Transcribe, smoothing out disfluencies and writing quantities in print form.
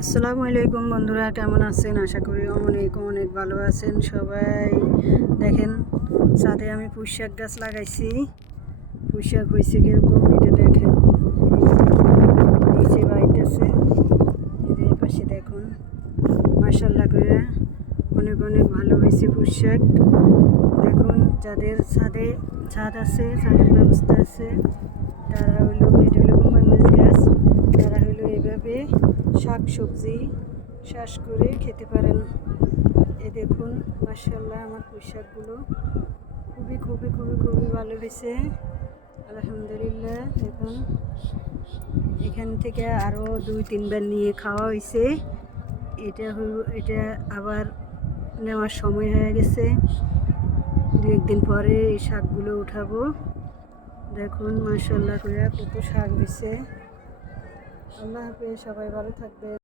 আসসালামু আলাইকুম বন্ধুরা, কেমন আছেন? আশা করি অনেক অনেক ভালো আছেন সবাই। দেখেন, ছাদে আমি পুঁই শাক গাছ লাগাইছি। পুঁই শাক হয়েছে কীরকম এটা দেখেন, নিচে বাইতেছে, এই পাশে দেখুন। মাশাআল্লাহ করে অনেক অনেক ভালো হয়েছে পুঁই শাক। দেখুন, যাদের ছাদ আছে, ছাদের ব্যবস্থা আছে, তারা এটা হলো কুমড়ামরিচ গাছ, তারা এভাবে শাক সবজি চাষ করে খেতে পারেন। এ দেখুন, মাশাআল্লাহ আমার পুঁই শাকগুলো খুবই খুবই খুবই খুবই ভালো হয়েছে, আলহামদুলিল্লাহ। দেখুন, এখান থেকে আরও 2-3 বার নিয়ে খাওয়া হয়েছে। এটা আবার নেওয়ার সময় হয়ে গেছে। 2-1 দিন পরে এই শাকগুলো উঠাবো। দেখুন মাশাআল্লাহ করে কত শাক হয়েছে। আল্লাহ হাফেজ, সবাই ভালো থাকবেন।